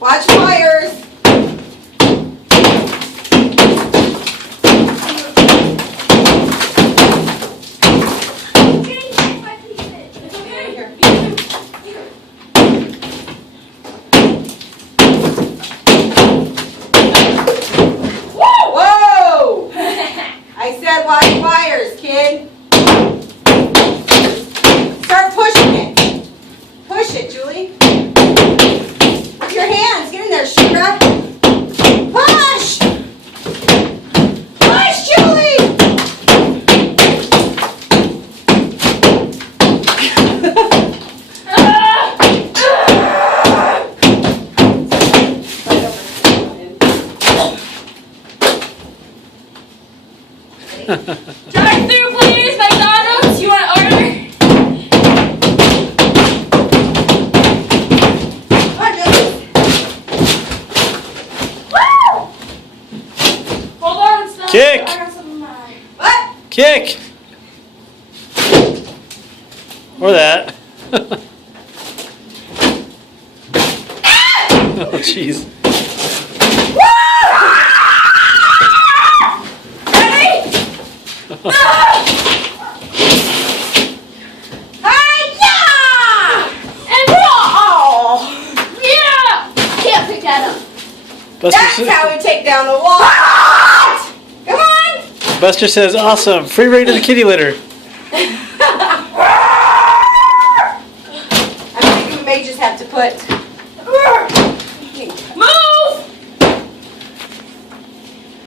Watch wires. Whoa! I said watch wires, kid. Start pushing it. Push it, Julie. With your hands. Get in there, sugar. Push! Push, Julie! Drive through, please, McDonald's. You want to order? Come on, Julie. Woo! Hold on, stop. Kick. I got something in my eye. What? Kick! Or that. Oh, jeez. Ready? Hi-ya! And oh, yeah! I can't pick that up. That's how we take down the wall. Come on! Buster says, awesome. Free reign to the kitty litter.